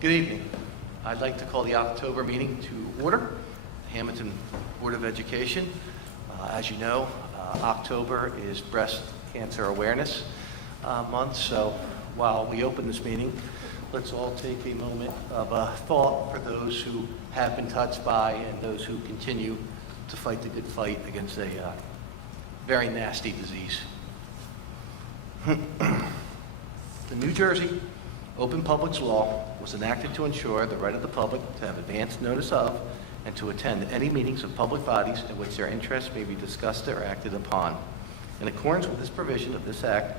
Good evening. I'd like to call the October meeting to order. The Hammonton Board of Education. As you know, October is Breast Cancer Awareness Month, so while we open this meeting, let's all take a moment of thought for those who have been touched by and those who continue to fight the good fight against a very nasty disease. The New Jersey Open Publics Law was enacted to ensure the right of the public to have advance notice of and to attend any meetings of public bodies in which their interests may be discussed or acted upon. In accordance with this provision of this Act,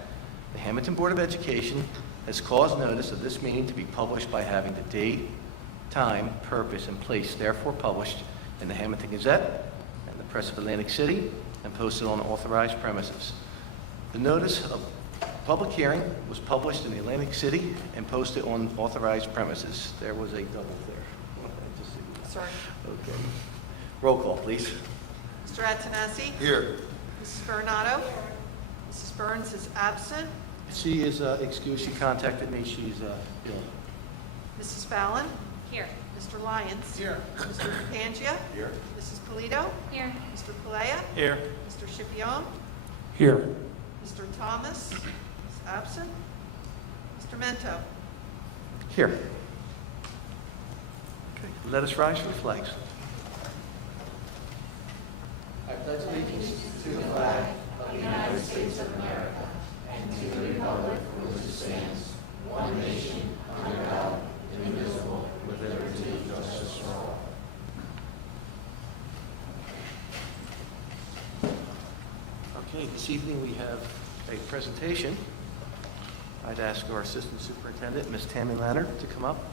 the Hammonton Board of Education has caused notice of this meeting to be published by having the date, time, purpose, and place therefore published in the Hammonton Gazette and the Press of Atlantic City and posted on authorized premises. The notice of public hearing was published in the Atlantic City and posted on authorized premises. There was a double there. Sorry. Okay. Roll call, please. Mr. Antonelli? Here. Mrs. Bernardo? Mrs. Burns is absent. She is excused. She contacted me. She's ill. Mrs. Fallon? Here. Mr. Lyons? Here. Mr. Pangia? Here. Mrs. Polito? Here. Mr. Palea? Here. Mr. Schipion? Here. Mr. Thomas is absent. Mr. Mento? Here. Okay. Let us rise for the flags. I pledge allegiance to the flag of the United States of America and to the republic for which it stands, one nation, under God, indivisible, with liberty and justice for all. Okay, this evening we have a presentation. I'd ask our Assistant Superintendent, Ms. Tammy Lanner, to come up.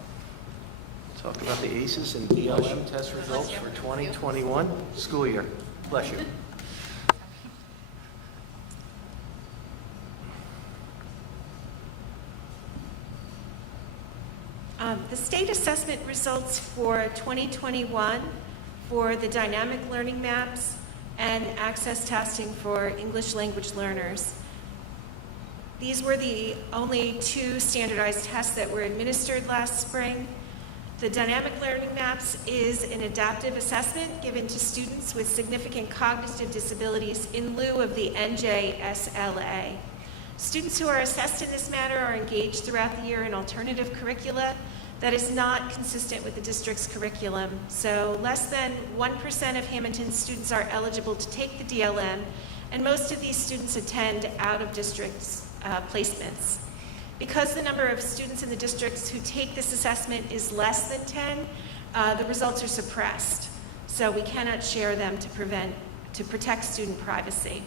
Talk about the ACEs and DLM test results for 2021 school year. Bless you. The state assessment results for 2021 for the dynamic learning maps and access testing for English language learners. These were the only two standardized tests that were administered last spring. The dynamic learning maps is an adaptive assessment given to students with significant cognitive disabilities in lieu of the NJSLA. Students who are assessed in this manner are engaged throughout the year in alternative curricula that is not consistent with the district's curriculum. So less than 1% of Hammonton students are eligible to take the DLM, and most of these students attend out-of-district placements. Because the number of students in the districts who take this assessment is less than 10, the results are suppressed. So we cannot share them to protect student privacy.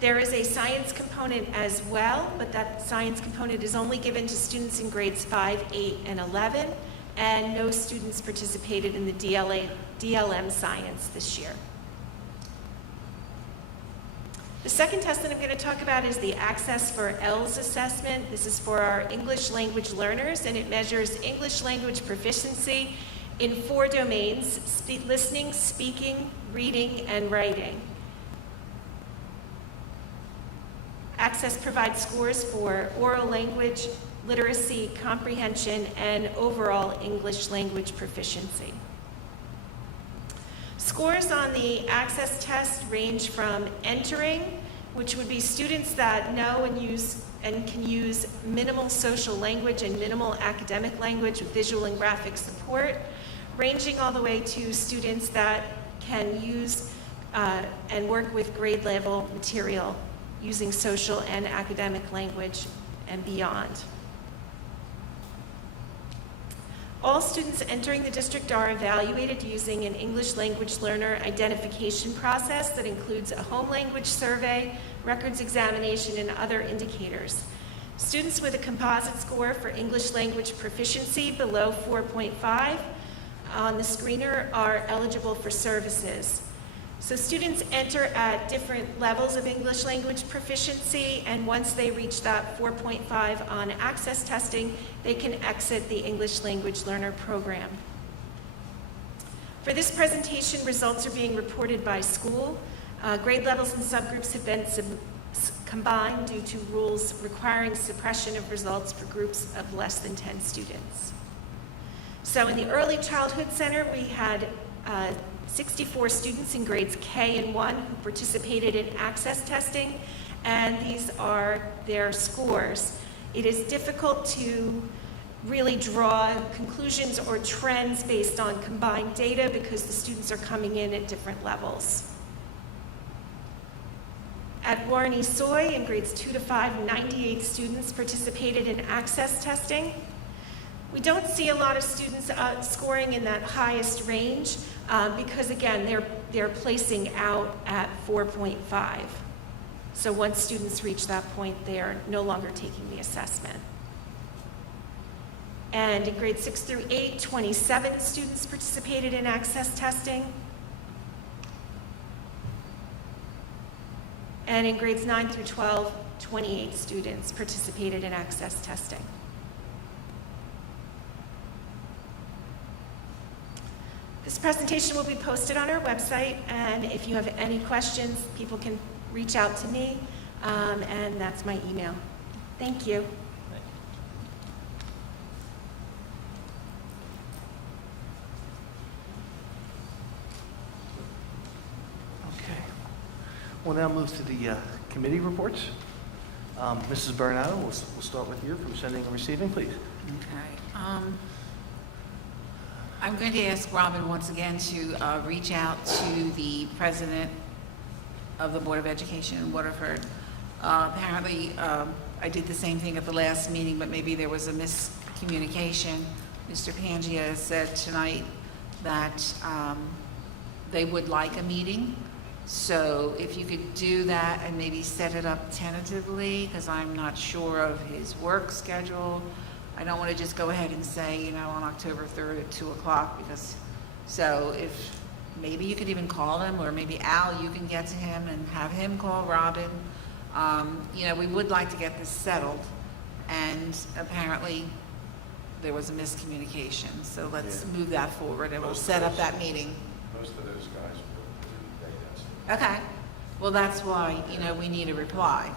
There is a science component as well, but that science component is only given to students in grades 5, 8, and 11, and no students participated in the DLM science this year. The second test that I'm going to talk about is the Access for ELS assessment. This is for our English language learners, and it measures English language proficiency in 4 domains: listening, speaking, reading, and writing. Access provides scores for oral language, literacy, comprehension, and overall English language proficiency. Scores on the Access test range from entering, which would be students that know and can use minimal social language and minimal academic language with visual and graphic support, ranging all the way to students that can use and work with grade level material using social and academic language and beyond. All students entering the district are evaluated using an English language learner identification process that includes a home language survey, records examination, and other indicators. Students with a composite score for English language proficiency below 4.5 on the screener are eligible for services. So students enter at different levels of English language proficiency, and once they reach that 4.5 on access testing, they can exit the English language learner program. For this presentation, results are being reported by school. Grade levels and subgroups have been combined due to rules requiring suppression of results for groups of less than 10 students. So in the Early Childhood Center, we had 64 students in grades K and 1 who participated in access testing, and these are their scores. It is difficult to really draw conclusions or trends based on combined data because the students are coming in at different levels. At Warren East Soy, in grades 2 to 5, 98 students participated in access testing. We don't see a lot of students scoring in that highest range because, again, they're placing out at 4.5. So once students reach that point, they are no longer taking the assessment. And in grades 6 through 8, 27 students participated in access testing. And in grades 9 through 12, 28 students participated in access testing. This presentation will be posted on our website, and if you have any questions, people can reach out to me, and that's my email. Thank you. Okay. We'll now move to the committee reports. Mrs. Bernardo, we'll start with you from sending and receiving, please. Okay. I'm going to ask Robin once again to reach out to the president of the Board of Education in Waterford. Apparently, I did the same thing at the last meeting, but maybe there was a miscommunication. Mr. Pangia said tonight that they would like a meeting. So if you could do that and maybe set it up tentatively, because I'm not sure of his work schedule. I don't want to just go ahead and say, you know, on October 3rd at 2 o'clock, because, so if, maybe you could even call him, or maybe Al, you can get to him and have him call Robin. You know, we would like to get this settled, and apparently there was a miscommunication, so let's move that forward, and we'll set up that meeting. Most of those guys were day Okay, well, that's why, you know, we need a reply,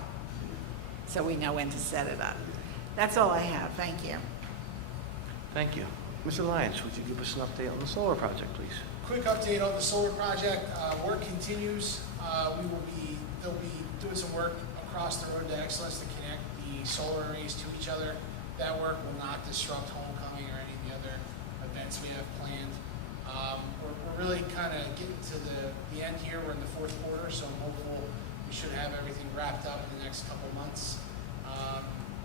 so we know when to set it up. That's all I have, thank you. Thank you. Mr. Lyons, would you give us an update on the solar project, please? Quick update on the solar project. Work continues. They'll be doing some work across the road to Excellence to connect the solar arrays to each other. That work will not disrupt homecoming or any of the other events we have planned. We're really kind of getting to the end here. We're in the fourth quarter, so I'm hopeful we should have everything wrapped up in the next couple months.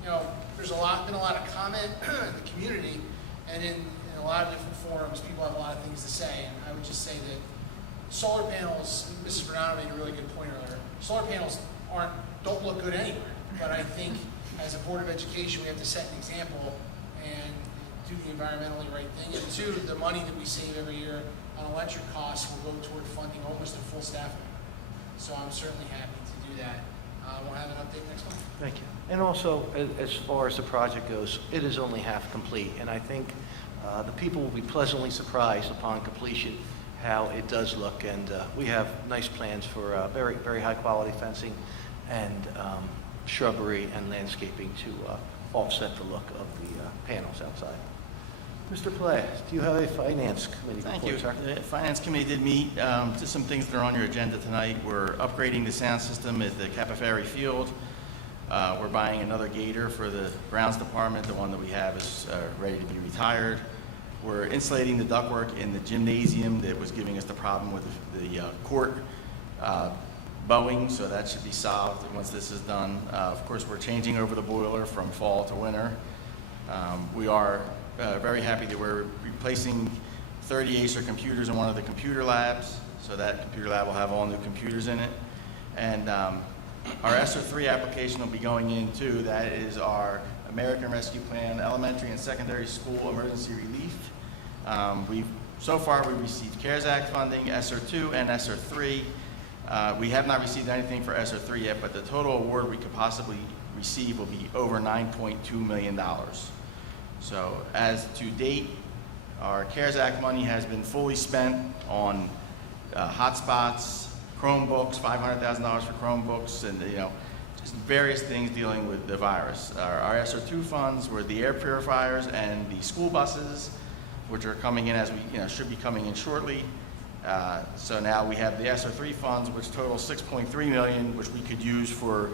You know, there's been a lot of comment in the community, and in a lot of different forums, people have a lot of things to say. And I would just say that solar panels, Mrs. Bernardo made a really good point earlier, solar panels don't look good anywhere. But I think as a Board of Education, we have to set an example and do the environmentally right thing. And two, the money that we save every year on electric costs will go toward funding almost a full staff member. So I'm certainly happy to do that. We'll have an update next month. Thank you. And also, as far as the project goes, it is only half complete, and I think the people will be pleasantly surprised upon completion how it does look, and we have nice plans for very, very high-quality fencing and shrubbery and landscaping to offset the look of the panels outside. Mr. Play, do you have a Finance Committee Thank report, you. sir? The Finance Committee did meet. Just some things that are on your agenda tonight. We're upgrading the sound system at the Kappa Ferry Field. We're buying another gator for the grounds department. The one that we have is ready to be retired. We're insulating the ductwork in the gymnasium that was giving us the problem with the court bowing, so that should be solved once this is done. Of course, we're changing over the boiler from fall to winter. We are very happy that we're replacing 30 Acer computers in one of the computer labs, so that computer lab will have all new computers in it. And our ESSER 3 application will be going in too. That is our American Rescue Plan Elementary and Secondary School Emergency Relief. So far we've received CARES Act funding, ESSER 2 and ESSER 3. We have not received anything for ESSER 3 yet, but the total award we could possibly receive will be over $9.2 million. So as to date, our CARES Act money has been fully spent on hotspots, Chromebooks, $500,000 for Chromebooks, and various things dealing with the virus. Our ESSER2 funds were the air purifiers and the school buses, which are coming in as we, should be coming in shortly. So now we have the ESSER3 funds, which total $6.3 million, which we could use for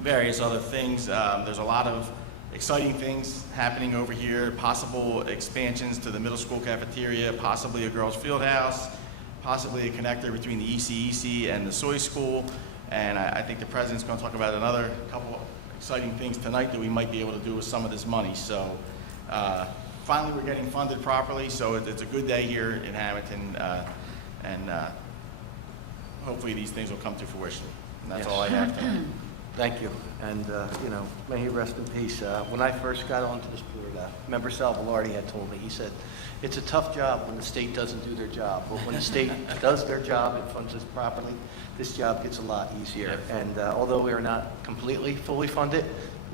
various other things. There's a lot of exciting things happening over here, possible expansions to the middle school cafeteria, possibly a girls' field house, possibly a connector between the ECEC and the soy school. And I think the president's going to talk about another couple of exciting things tonight that we might be able to do with some of this money. So finally, we're getting funded properly, so it's a good day here in Hammonton, and hopefully these things will come to fruition. And that's all I have tonight. Thank you. And, may he rest in peace. When I first got onto this board, Member Salvalardi had told me, he said, it's a tough job when the state doesn't do their job, but when the state does their job and funds us properly, this job gets a lot easier. And although we are not completely fully funded,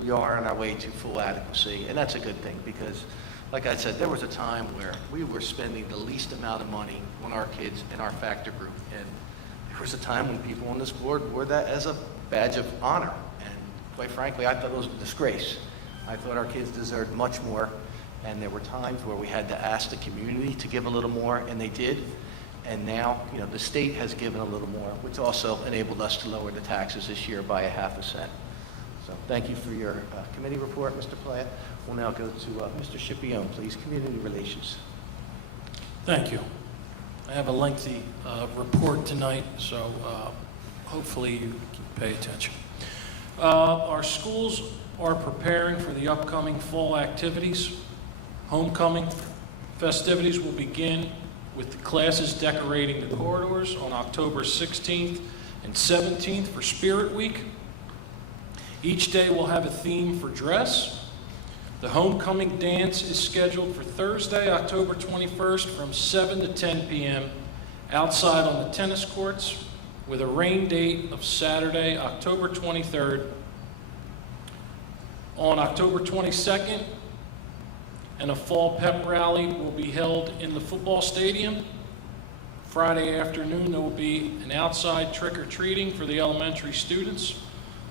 we are on our way to full adequacy, and that's a good thing because, like I said, there was a time where we were spending the least amount of money on our kids in our factor group, and there was a time when people on this board wore that as a badge of honor, and quite frankly, I thought it was a disgrace. I thought our kids deserved much more, and there were times where we had to ask the community to give a little more, and they did. And now, the state has given a little more, which also enabled us to lower the taxes this year by 0.5 cent. So thank you for your committee report, Mr. Platt. We'll now go to Mr. Scipione, please, Community Relations. Thank you. I have a lengthy report tonight, so hopefully you can pay attention. Our schools are preparing for the upcoming fall activities. Homecoming festivities will begin with the classes decorating the corridors on October 16th and 17th for Spirit Week. Each day will have a theme for dress. The homecoming dance is scheduled for Thursday, October 21st from 7 to 10 p.m. outside on the tennis courts with a rain date of Saturday, October 23rd. On October 22nd, and a fall pep rally will be held in the football stadium. Friday afternoon, there will be an outside trick-or-treating for the elementary students,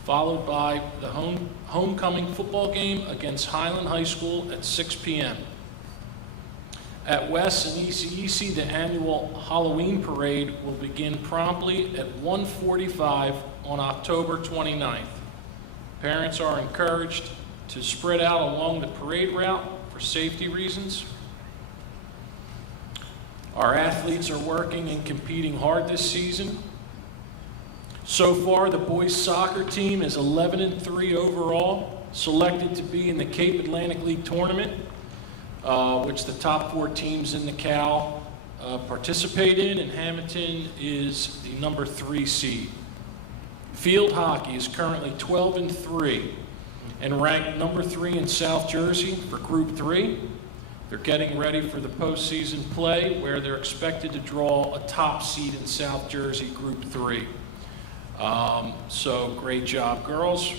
followed by the homecoming football game against Highland High School at 6 p.m. At West and ECEC, the annual Halloween parade will begin promptly at 1:45 on October 29th. Parents are encouraged to spread out along the parade route for safety reasons. Our athletes are working and competing hard this season. So far, the boys soccer team is 11-3 overall, selected to be in the Cape Atlantic League tournament, which the top 4 teams in the Cal participate in, and Hammonton is the number 3 seed. Field hockey is currently 12-3 and ranked number 3 in South Jersey for Group 3. They're getting ready for the postseason play where they're expected to draw a top seed in South Jersey Group 3. So great job, girls.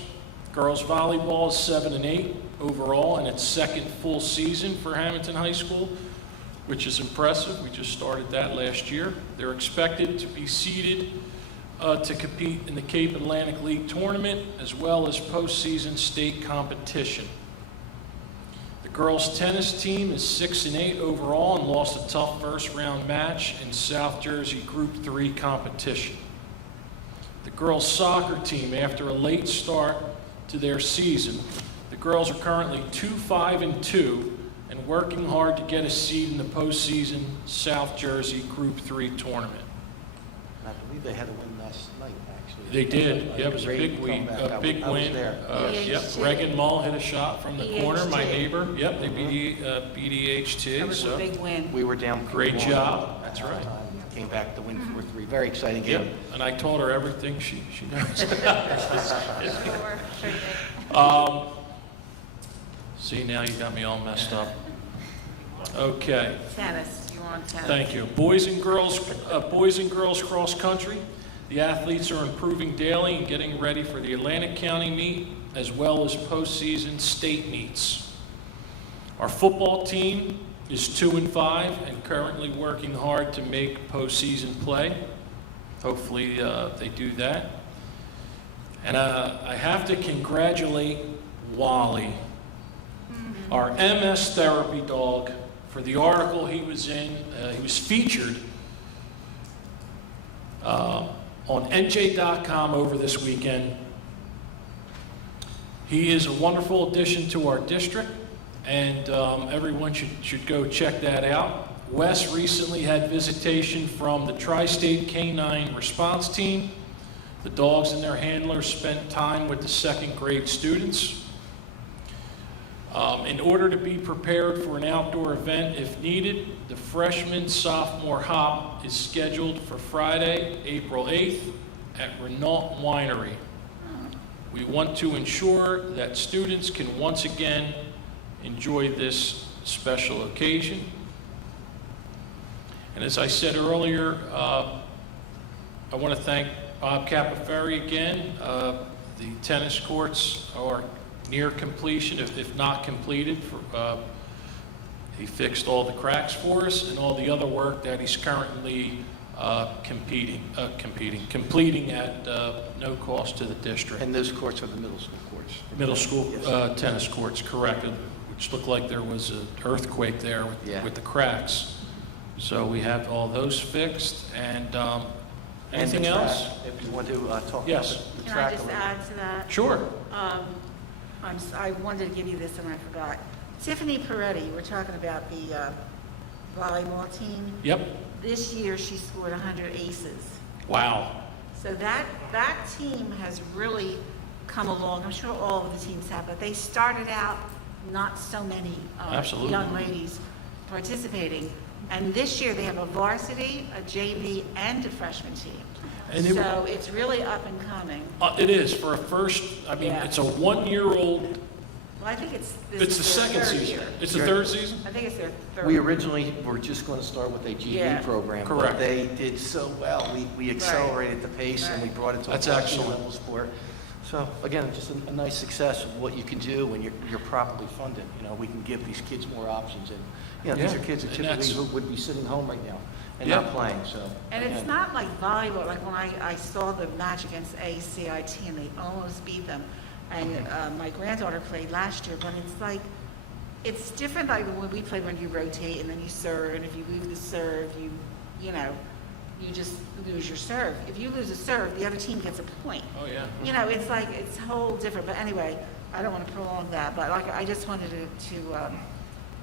Girls volleyball is 7-8 overall in its second full season for Hammonton High School, which is impressive. We just started that last year. They're expected to be seeded to compete in the Cape Atlantic League tournament as well as postseason state competition. The girls tennis team is 6-8 overall and lost a tough first round match in South Jersey Group 3 competition. The girls soccer team, after a late start to their season, the girls are currently 2-5-2 and working hard to get a seed in the postseason South Jersey Group 3 tournament. I believe they had a win last night, actually. They did. Yeah, it was a big win. I was there. Yep, Regan Mull hit a shot from the corner, my BHT. neighbor. Yep, they beat That BDHT, was a so big win. We were down. Great 3-1 job. at That's right. halftime. Came back to win 4-3. Very exciting Yep, game. and I told her everything she knows. Sure. See, now you got me all messed up. Okay. Tennis, you're on tennis. Thank you. Boys and girls cross country. The athletes are improving daily and getting ready for the Atlantic County meet as well as postseason state meets. Our football team is 2-5 and currently working hard to make postseason play. Hopefully they do that. And I have to congratulate Wally, our MS therapy dog, for the article he was in. He was featured on NJ.com over this weekend. He is a wonderful addition to our district, and everyone should go check that out. Wes recently had visitation from the Tri-State Canine Response Team. The dogs and their handlers spent time with the second grade students. In order to be prepared for an outdoor event if needed, the freshman-sophomore hop is scheduled for Friday, April 8th at Renault Winery. We want to ensure that students can once again enjoy this special occasion. And as I said earlier, I want to thank Bob Capaferri again. The tennis courts are near completion, if not completed. He fixed all the cracks for us and all the other work that he's currently completing at no cost to the district. And those courts are the middle school courts. Middle school Yes. tennis courts, correct, which looked like there was an earthquake there with the cracks. So we have all those fixed, and anything And the else? track, if you want to talk Yes. about the Can track I just a little. add to that? Sure. I wanted to give you this and I forgot. Tiffany Peretti, we're talking about the volleyball team. Yep. This year she scored 100 aces. Wow. So that team has really come along. I'm sure all of the teams have, but they started out not so many Absolutely. young ladies participating. And this year they have a varsity, a JV, and a freshman team. And So it's really up and coming. It is for a first. I mean, Yeah. it's a 1-year-old. Well, I think this It's the is their second third season. year. It's the third season. I think it's their third. We originally were just going to start with a GV Yeah. program, Correct. but they did so well. We accelerated the pace and we Right. brought it to a That's varsity excellent. level sport. So again, just a nice success of what you can do when you're properly funded. You know, we can give these kids more options, and you know, these Yeah. are kids that And typically that's- would be sitting home right now and Yeah. not playing. So And it's again, not like volleyball, like when I saw the match against ACIT and they almost beat them. And my granddaughter played last year, but it's like, it's different like when we play when you rotate and then you serve, and if you lose the serve, you know, you just lose your serve. If you lose a serve, the other team gets a point. Oh yeah. You know, it's like, it's whole different, but anyway, I don't want to prolong that, but like, I just wanted to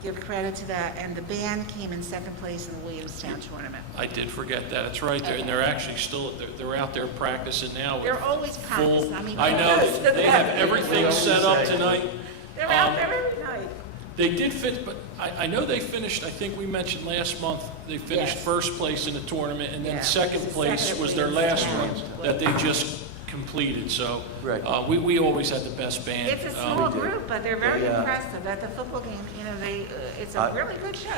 give credit to that, and the band came in second place in the Williamstown tournament. I did forget that. It's right there, and they're actually still they're out there practicing now. with They're always full- practicing. I mean, I know kudos to they have them. everything set up tonight. They're out there every night. They did fit, but I know they finished. I think we mentioned last month they finished Yes. first place in the tournament, and then Yeah. second The place second was their place, last yeah. one that they just completed. So Right. we always had the best band. It's a small we do. group, but they're very They, impressive. At the football game, you know, it's a really good show.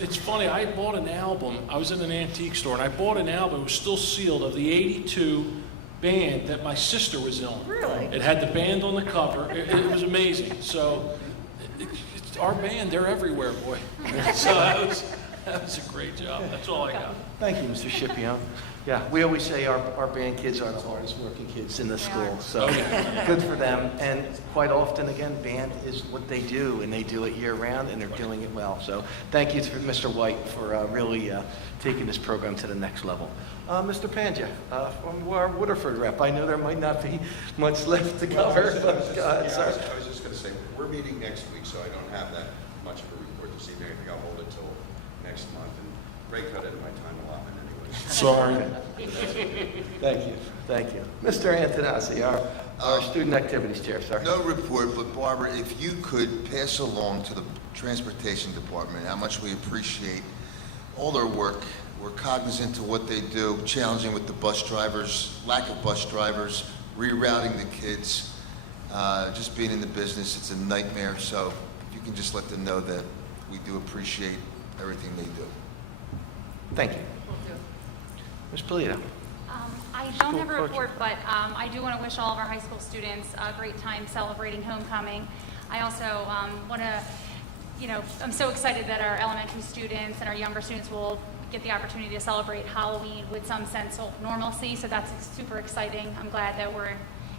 It's funny, I bought an album, I was in an antique store, and I bought an album, it was still sealed, of the '82 band that my sister was in. Really? It had the band on the cover, it was amazing. So, it's our band, they're everywhere, boy. So that was a great job, that's all I got. thank you, Mr. Scipione. Yeah, we always say our band kids are the hardest working kids in the school, so Oh, yeah. good for them. And quite often, again, band is what they do, and they do it year round, and they're doing it well. So thank you to Mr. White for really taking this program to the next level. Mr. Panja, from our Waterford rep, I know there might not be much left to cover, but go ahead, sir. I was just going to say, we're meeting next week, so I don't have that much of a report this evening. I think I'll hold it till next month, and Ray cut into my time allotment anyway. Sorry. Thank you. Mr. Antonassi, our student activities chair, sir. No report, but Barbara, if you could pass along to the Transportation Department how much we appreciate all their work. We're cognizant of what they do, challenging with the bus drivers, lack of bus drivers, rerouting the kids. Just being in the business, it's a nightmare. So if you can just let them know that we do appreciate everything they do. Thank you. Ms. Polito. I don't have a School report, but I do want to wish all of our high school students a great time celebrating homecoming. I also want to, I'm so excited that our elementary students and our younger students will get the opportunity to celebrate Halloween with some sense of normalcy, so that's super exciting. I'm glad that we're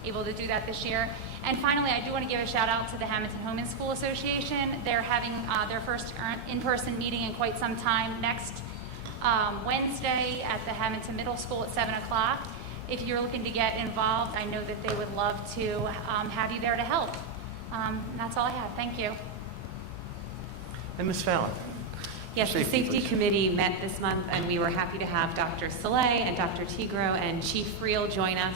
able to do that this year. And finally, I do want to give a shout out to the Hammonton Home and School Association. They're having their first in-person meeting in quite some time next Wednesday at the Hammonton Middle School at 7 o'clock. If you're looking to get involved, I know that they would love to have you there to help. That's all I have. Thank you. And Ms. Fallon? Yes, the Safety, safety please. committee met this month, and we were happy to have Dr. Soleil and Dr. Tigro and Chief Reel join us.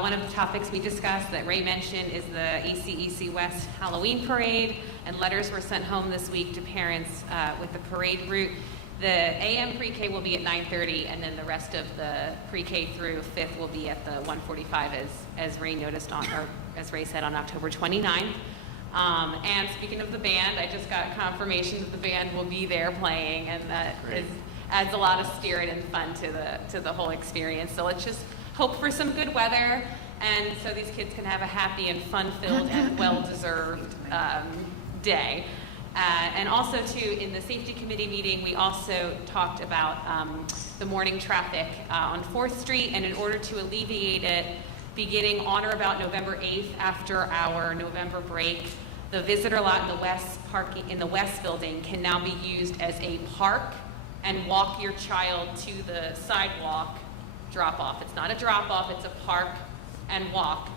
One of the topics we discussed that Ray mentioned is the ACEC West Halloween Parade, and letters were sent home this week to parents with the parade route. The AM pre-K will be at 9:30, and then the rest of the pre-K through 5th will be at the 1:45, as Ray noticed on, or as Ray said, on October 29th. And speaking of the band, I just got confirmation that the band will be there playing, and that adds a lot of spirit and fun to the whole experience. So let's just hope for some good weather, and so these kids can have a happy and fun-filled and well-deserved day. And also, too, in the safety committee meeting, we also talked about the morning traffic on 4th Street, and in order to alleviate it, beginning on or about November 8th, after our November break, the visitor lot in the West building can now be used as a park and walk your child to the sidewalk drop-off. It's not a drop-off, it's a park and walk.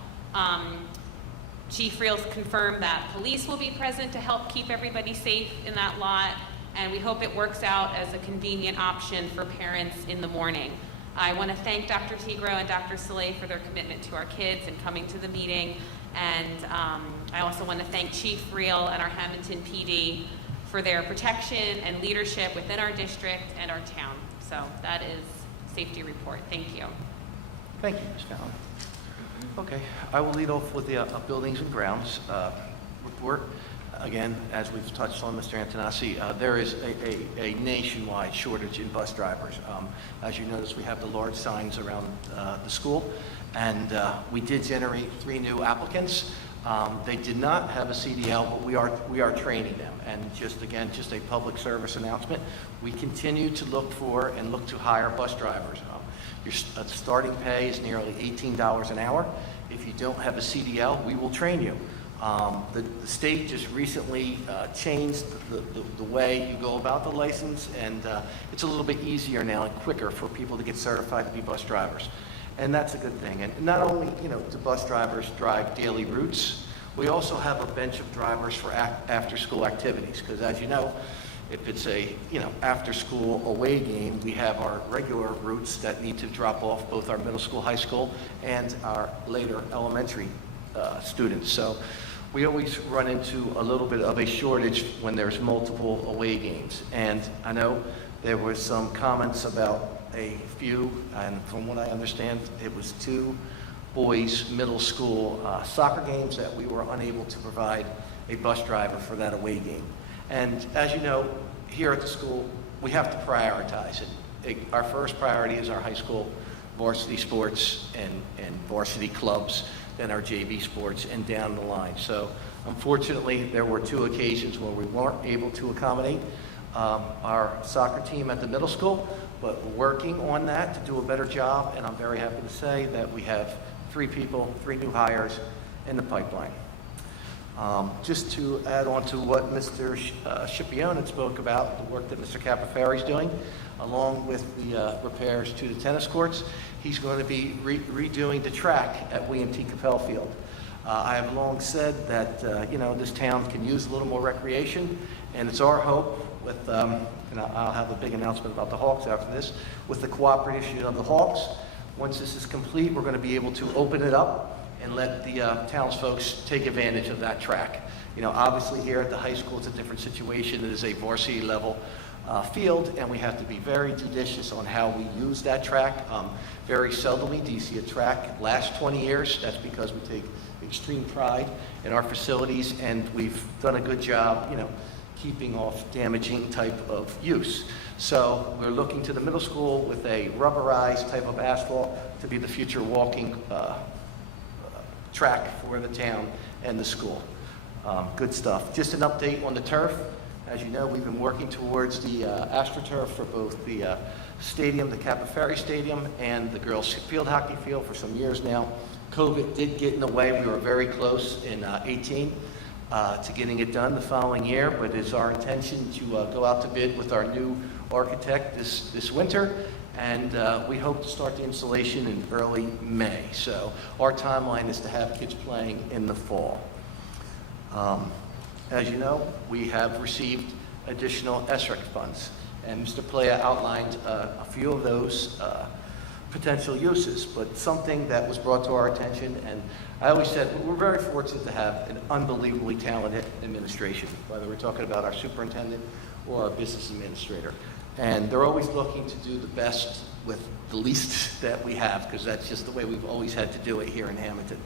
Chief Reels confirmed that police will be present to help keep everybody safe in that lot, and we hope it works out as a convenient option for parents in the morning. I want to thank Dr. Tigro and Dr. Soleil for their commitment to our kids and coming to the meeting, and I also want to thank Chief Reel and our Hammonton PD for their protection and leadership within our district and our town. So that is safety report. Thank you. Thank you, Ms. Fallon. Okay, I will lead off with the buildings and grounds report. Again, as we've touched on, Mr. Antonassi, there is a nationwide shortage in bus drivers. As you notice, we have the large signs around the school, and we did generate 3 new applicants. They did not have a CDL, but we are training them. And just a public service announcement, we continue to look to hire bus drivers. Your starting pay is nearly $18 an hour. If you don't have a CDL, we will train you. The state just recently changed the way you go about the license, and it's a little bit easier now and quicker for people to get certified to be bus drivers. And that's a good thing. And not only, do bus drivers drive daily routes, we also have a bench of drivers for after-school activities, because as you know, if it's a, after-school away game, we have our regular routes that need to drop off both our middle school, high school, and our later elementary students. So we always run into a little bit of a shortage when there's multiple away games. And I know there was some comments about a few, and from what I understand, it was 2 boys' middle school soccer games that we were unable to provide a bus driver for that away game. And as you know, here at the school, we have to prioritize it. Our first priority is our high school varsity sports and varsity clubs, then our JV sports, and down the line. So unfortunately, there were 2 occasions where we weren't able to accommodate our soccer team at the middle school, but we're working on that to do a better job, and I'm very happy to say that we have 3 new hires in the pipeline. Just to add on to what Mr. Scipione had spoke about, the work that Mr. Capaferri's doing, along with the repairs to the tennis courts, he's going to be redoing the track at William T. Capel Field. I have long said that, this town can use a little more recreation, and it's our hope with, and I'll have a big announcement about the Hawks after this, with the cooperation of the Hawks. Once this is complete, we're going to be able to open it up and let the townsfolk take advantage of that track. Obviously here at the high school, it's a different situation. It is a varsity level field, and we have to be very judicious on how we use that track. Very seldomly do you see a track last 20 years. That's because we take extreme pride in our facilities, and we've done a good job, keeping off damaging type of use. So we're looking to the middle school with a rubberized type of asphalt to be the future walking track for the town and the school. Good stuff. Just an update on the turf. As you know, we've been working towards the AstroTurf for both the stadium, the Capaferri Stadium, and the girls' field hockey field for some years now. COVID did get in the way. We were very close in 18 to getting it done the following year, but it's our intention to go out to bid with our new architect this winter, and we hope to start the installation in early May. So our timeline is to have kids playing in the fall. As you know, we have received additional SREC funds, and Mr. Playa outlined a few of those potential uses, but something that was brought to our attention, and I always said we're very fortunate to have an unbelievably talented administration, whether we're talking about our superintendent or our business administrator. And they're always looking to do the best with the least that we have, because that's just the way we've always had to do it here in Hammonton.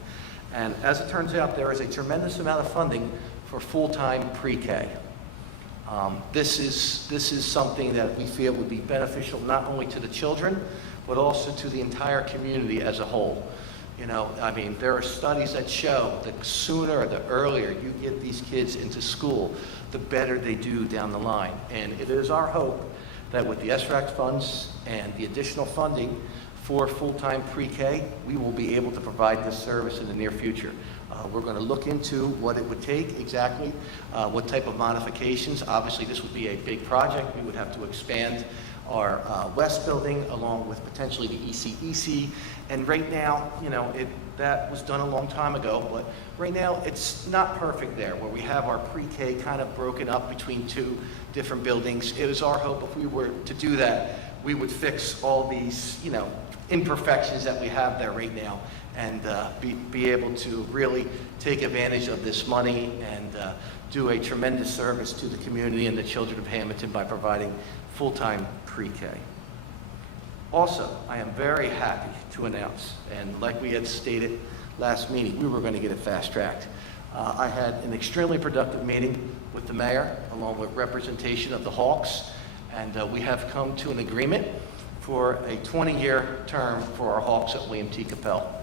And as it turns out, there is a tremendous amount of funding for full-time pre-K. This is something that we feel would be beneficial not only to the children, but also to the entire community as a whole. You know, I mean, there are studies that show the sooner or the earlier you get these kids into school, the better they do down the line. And it is our hope that with the SRAC funds and the additional funding for full-time pre-K, we will be able to provide this service in the near future. We're going to look into what it would take exactly, what type of modifications. Obviously, this would be a big project. We would have to expand our West building along with potentially the ECEC. And right now, you know, that was done a long time ago, but right now it's not perfect there, where we have our pre-K kind of broken up between two different buildings. It is our hope if we were to do that, we would fix all these, you know, imperfections that we have there right now, and be able to really take advantage of this money and do a tremendous service to the community and the children of Hammonton by providing full-time pre-K. Also, I am very happy to announce, and like we had stated last meeting, we were going to get it fast-tracked. I had an extremely productive meeting with the mayor, along with representation of the Hawks, and we have come to an agreement for a 20-year term for our Hawks at William T. Capel.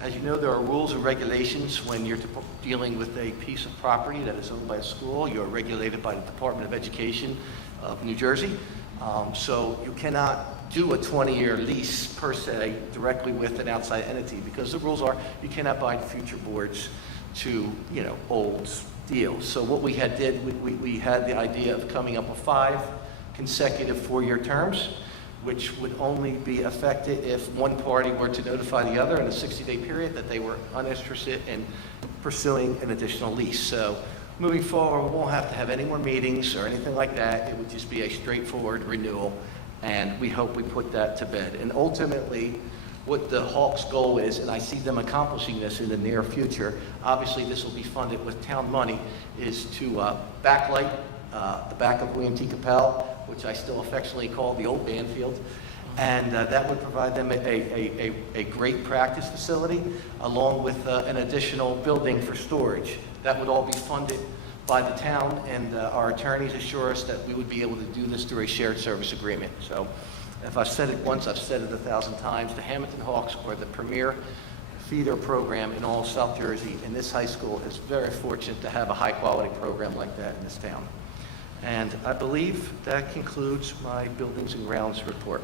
As you know, there are rules and regulations when you're dealing with a piece of property that is owned by a school. You're regulated by the Department of Education of New Jersey. So you cannot do a 20-year lease per se directly with an outside entity, because the rules are you cannot bind future boards to, you know, old deals. So what we had we had the idea of coming up with 5 consecutive 4-year terms, which would only be affected if one party were to notify the other in a 60-day period that they were uninterested in pursuing an additional lease. So moving forward, we won't have to have any more meetings or anything like that. It would just be a straightforward renewal, and we hope we put that to bed. And ultimately, what the Hawks' goal is, and I see them accomplishing this in the near future, obviously this will be funded with town money, is to backlight the back of William T. Capel, which I still affectionately call the old band field, and that would provide them a great practice facility, along with an additional building for storage. That would all be funded by the town, and our attorneys assure us that we would be able to do this through a shared service agreement. So if I've said it once, I've said it 1,000 times. The Hammonton Hawks are the premier feeder program in all of South Jersey, and this high school is very fortunate to have a high-quality program like that in this town. And I believe that concludes my Buildings and Grounds report.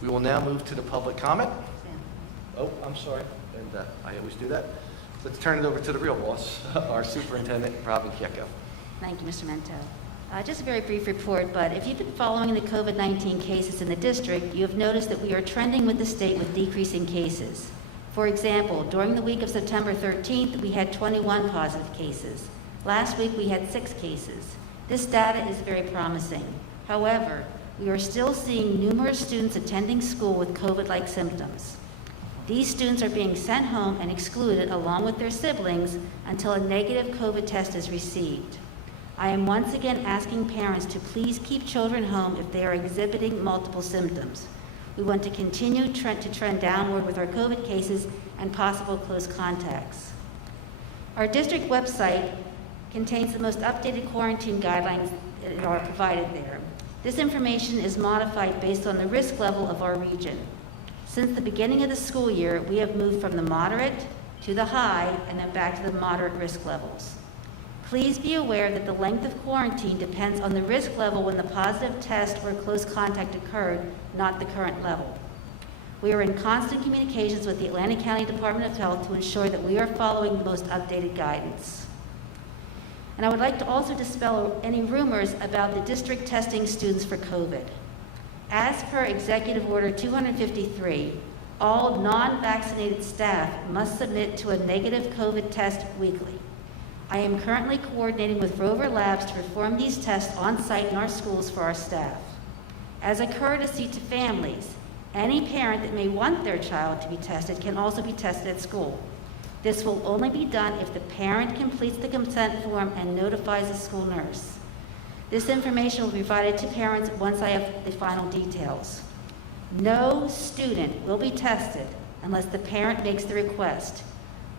We will now move to the public comment. Oh, I'm sorry, and I always do that. Let's turn it over to the real boss, our superintendent, Robin Kiecko. Thank you, Mr. Mento. Just a very brief report, but if you've been following the COVID-19 cases in the district, you have noticed that we are trending with the state with decreasing cases. For example, during the week of September 13th, we had 21 positive cases. Last week, we had 6 cases. This data is very promising. However, we are still seeing numerous students attending school with COVID-like symptoms. These students are being sent home and excluded along with their siblings until a negative COVID test is received. I am once again asking parents to please keep children home if they are exhibiting multiple symptoms. We want to continue to trend downward with our COVID cases and possible close contacts. Our district website contains the most updated quarantine guidelines that are provided there. This information is modified based on the risk level of our region. Since the beginning of the school year, we have moved from the moderate to the high and then back to the moderate risk levels. Please be aware that the length of quarantine depends on the risk level when the positive test or close contact occurred, not the current level. We are in constant communications with the Atlantic County Department of Health to ensure that we are following the most updated guidance. And I would like to also dispel any rumors about the district testing students for COVID. As per Executive Order 253, all non-vaccinated staff must submit to a negative COVID test weekly. I am currently coordinating with Rover Labs to perform these tests on-site in our schools for our staff. As a courtesy to families, any parent that may want their child to be tested can also be tested at school. This will only be done if the parent completes the consent form and notifies the school nurse. This information will be provided to parents once I have the final details. No student will be tested unless the parent makes the request.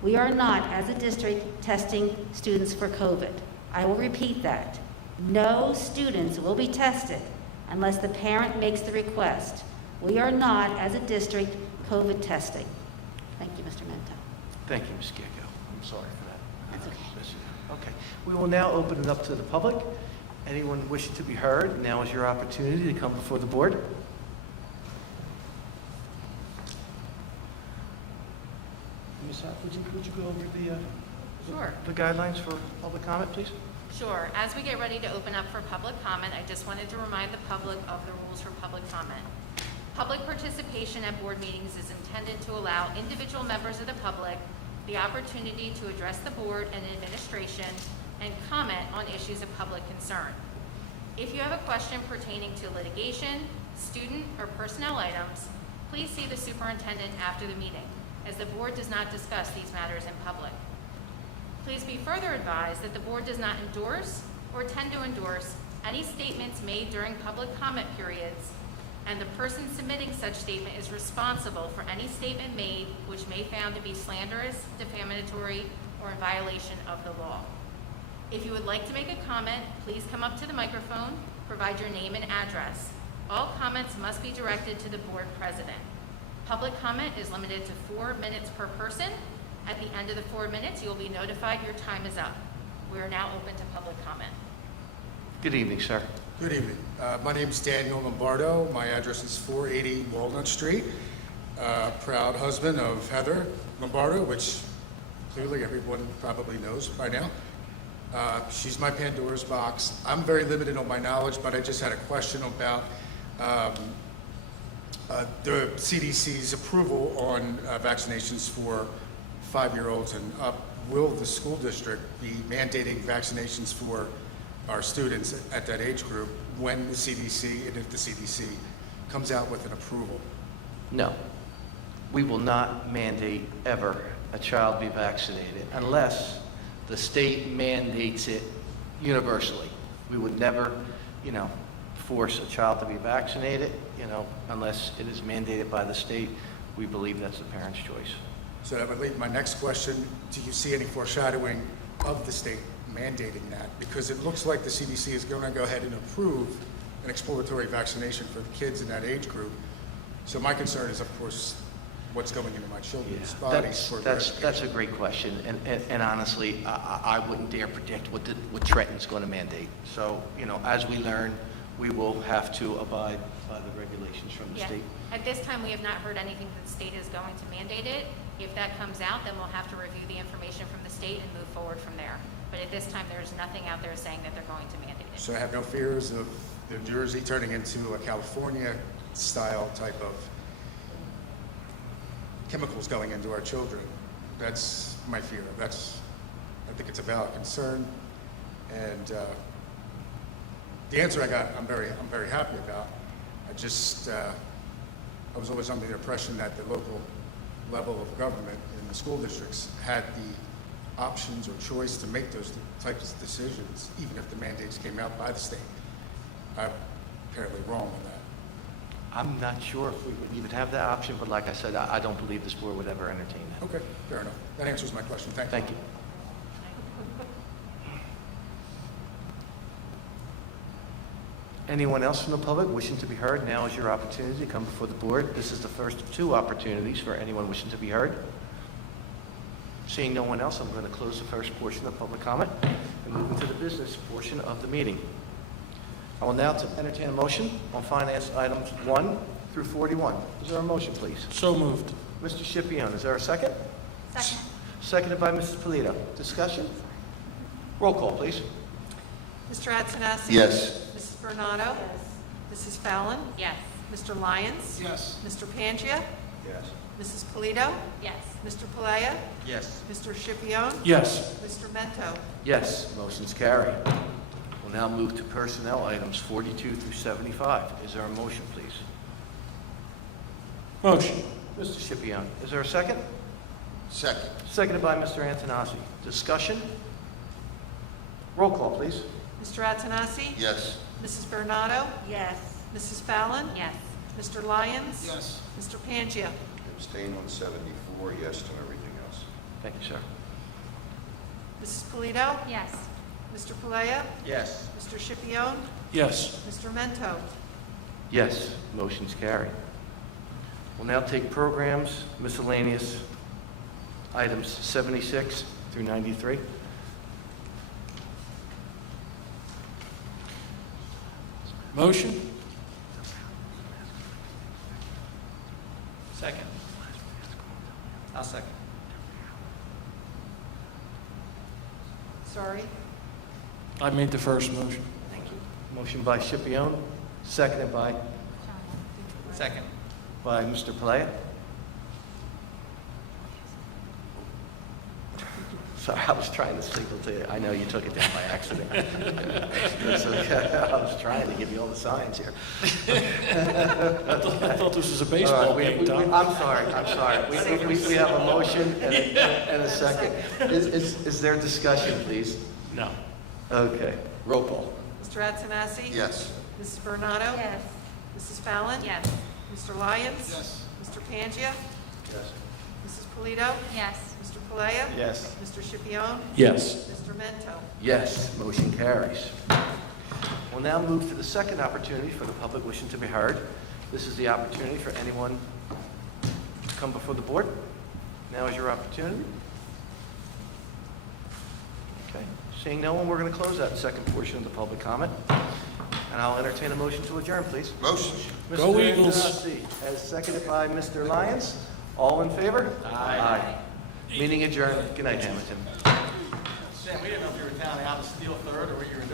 We are not, as a district, testing students for COVID. I will repeat that. No students will be tested unless the parent makes the request. We are not, as a district, COVID testing. Thank you, Mr. Mento. Thank you, Ms. Gaggo. I'm sorry for that. That's okay. Okay. We will now open it up to the public. Anyone wishing to be heard, now is your opportunity to come before the board. Ms. Hopp, would you go over Sure. the guidelines for public comment, please? Sure. As we get ready to open up for public comment, I just wanted to remind the public of the rules for public comment. Public participation at board meetings is intended to allow individual members of the public the opportunity to address the board and administration and comment on issues of public concern. If you have a question pertaining to litigation, student, or personnel items, please see the superintendent after the meeting, as the board does not discuss these matters in public. Please be further advised that the board does not endorse or tend to endorse any statements made during public comment periods, and the person submitting such statement is responsible for any statement made which may be found to be slanderous, defamatory, or in violation of the law. If you would like to make a comment, please come up to the microphone, provide your name and address. All comments must be directed to the board president. Public comment is limited to 4 minutes per person. At the end of the 4 minutes, you will be notified your time is up. We are now open to public comment. Good evening, sir. Good evening. My name is Daniel Lombardo. My address is 480 Walnut Street. Proud husband of Heather Lombardo, which clearly everyone probably knows by now. She's my Pandora's box. I'm very limited on my knowledge, but I just had a question about the CDC's approval on vaccinations for 5-year-olds and up. Will the school district be mandating vaccinations for our students at that age group when the CDC, and if the CDC comes out with an approval? No. We will not mandate ever a child be vaccinated unless the state mandates it universally. We would never, force a child to be vaccinated, unless it is mandated by the state. We believe that's the parent's choice. So that would lead to my next question. Do you see any foreshadowing of the state mandating that? Because it looks like the CDC is going to go ahead and approve an exploratory vaccination for the kids in that age group. So my concern is, of course, what's going into my children's bodies for their education. That's a great question, and honestly, I wouldn't dare predict what Trenton's going to mandate. So, as we learn, we will have to abide by the regulations from the state. At this time, we have not heard anything that the state is going to mandate it. If that comes out, then we'll have to review the information from the state and move forward from there. But at this time, there's nothing out there saying that they're going to mandate it. So I have no fears of New Jersey turning into a California-style type of chemicals going into our children. That's my fear. I think it's a valid concern. And the answer I got, I'm very happy about. I was always under the impression that the local level of government in the school districts had the options or choice to make those types of decisions, even if the mandates came out by the state. I'm apparently wrong on that. I'm not sure if we would even have that option, but like I said, I don't believe this board would ever entertain that. Okay, fair enough. That answers my question. Thank you. Thank you. Anyone else from the public wishing to be heard? Now is your opportunity to come before the board. This is the first of 2 opportunities for anyone wishing to be heard. Seeing no one else, I'm going to close the first portion of public comment and move into the business portion of the meeting. I will now entertain a motion on finance items 1 through 41. Is there a motion, please? So moved. Mr. Schipione, is there a second? Second. Seconded by Mrs. Polito. Discussion? Roll call, please. Mr. Antonassi? Yes. Mrs. Bernardo? Mrs. Fallon? Yes. Mr. Lyons? Yes. Mr. Pangia? Yes. Mrs. Polito? Yes. Mr. Palea? Yes. Mr. Schipione? Yes. Mr. Mento? Yes, motion's carried. We'll now move to personnel items 42 through 75. Is there a motion, please? Motion. Mr. Schipione, is there a second? Second. Seconded by Mr. Antonassi. Discussion? Roll call, please. Mr. Antonassi? Yes. Mrs. Bernardo? Yes. Mrs. Fallon? Yes. Mr. Lyons? Yes. Mr. Pangia? Abstain on 74, yes to everything else. Thank you, sir. Mrs. Polito? Yes. Mr. Palea? Yes. Mr. Schipione? Yes. Mr. Mento? Yes, motion's carried. We'll now take programs, miscellaneous items 76 through 93. Motion. Second. I'll second. Sorry. I made the first motion. Thank you. Motion by Schipione, seconded by Second. Mr. Palea. Sorry, I was trying to signal to you. I know you took it down by accident. It's okay. I was trying to give you all the signs here. I thought this was a All baseball right, game, Tom. I'm sorry. We have a motion and a second. Is there discussion, please? No. Okay, roll call. Mr. Antonassi? Yes. Mrs. Bernardo? Yes. Mrs. Fallon? Yes. Mr. Lyons? Yes. Mr. Pangia? Yes. Mrs. Polito? Yes. Mr. Palea? Yes. Mr. Schipione? Yes. Mr. Mento? Yes, motion carries. We'll now move to the second opportunity for the public wishing to be heard. This is the opportunity for anyone to come before the board. Now is your opportunity. Okay, seeing no one, we're going to close that second portion of the public comment. And I'll entertain a motion to adjourn, please. Motion. Go Mr. Eagles. Antonassi, as seconded by Mr. Lyons. All in favor? Aye. Meeting adjourned. Good night, Hammonton. Sam, we didn't know if you were telling me how to steal third or what you were doing.